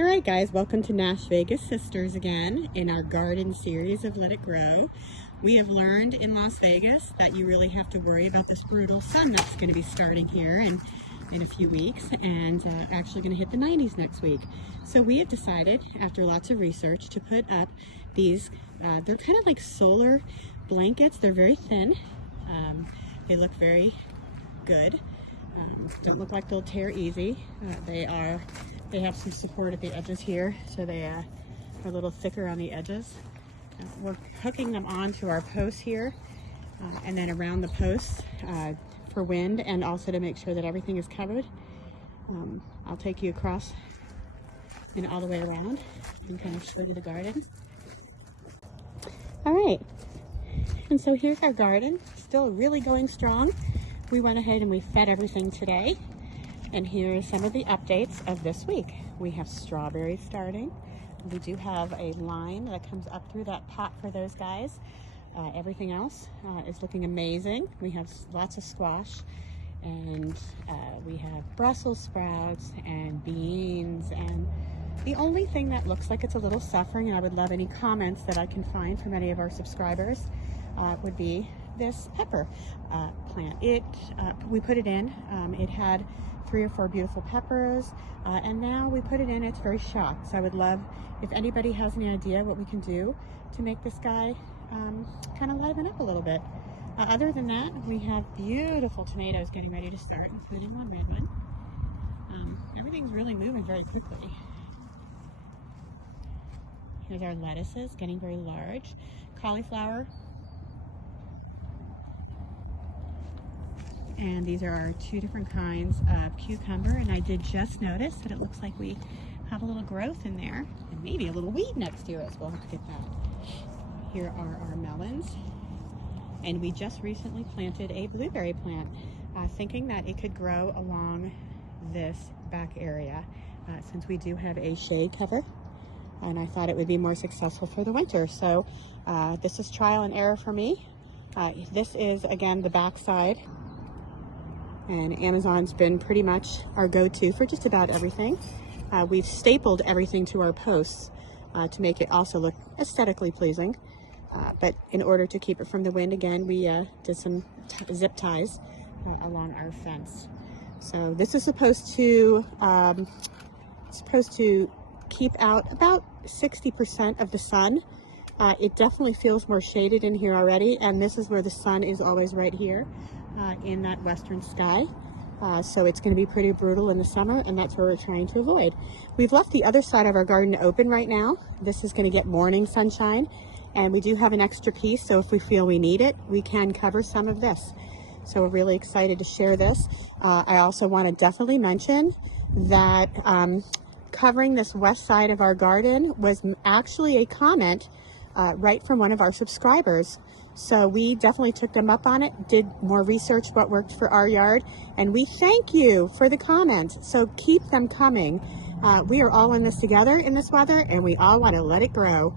All right, guys, welcome to Nash Vegas Sisters again in our garden series of Let It Grow. We have learned in Las Vegas that you really have to worry about this brutal sun that's going to be starting here in a few weeks and actually going to hit the 90s next week. So we have decided, after lots of research, to put up these, they're kind of like solar blankets. They're very thin. They look very good. Don't look like they'll tear easy. They have some support at the edges here, so they are a little thicker on the edges. We're hooking them onto our posts here, and then around the posts for wind, and also to make sure that everything is covered. I'll take you across and all the way around and kind of show you the garden. All right, and so here's our garden, still really going strong. We went ahead and we fed everything today. And here are some of the updates of this week. We have strawberries starting. We do have a line that comes up through that pot for those guys. Everything else is looking amazing. We have lots of squash, and we have Brussels sprouts and beans. And the only thing that looks like it's a little suffering, and I would love any comments that I can find from any of our subscribers, would be this pepper plant. We put it in. It had 3 or 4 beautiful peppers, and now we put it in. It's very shocked. So I would love if anybody has any idea what we can do to make this guy kind of liven up a little bit. Other than that, we have beautiful tomatoes getting ready to start, including one red one. Everything's really moving very quickly. Here's our lettuces getting very large. Cauliflower. And these are our 2 different kinds of cucumber, and I did just notice that it looks like we have a little growth in there, and maybe a little weed next to it, so we'll have to get that. Here are our melons, and we just recently planted a blueberry plant, thinking that it could grow along this back area, since we do have a shade cover, and I thought it would be more successful for the winter. So this is trial and error for me. This is, again, the back side. And Amazon's been pretty much our go-to for just about everything. We've stapled everything to our posts to make it also look aesthetically pleasing. But in order to keep it from the wind, again, we did some zip ties along our fence. So this is supposed to keep out about 60% of the sun. It definitely feels more shaded in here already, and this is where the sun is always right here. In that western sky. So it's going to be pretty brutal in the summer, and that's where we're trying to avoid. We've left the other side of our garden open right now. This is going to get morning sunshine, and we do have an extra piece, so if we feel we need it, we can cover some of this. So we're really excited to share this. I also want to definitely mention that covering this west side of our garden was actually a comment right from one of our subscribers. So we definitely took them up on it, did more research what worked for our yard, and we thank you for the comments. So keep them coming. We are all in this together in this weather, and we all want to let it grow.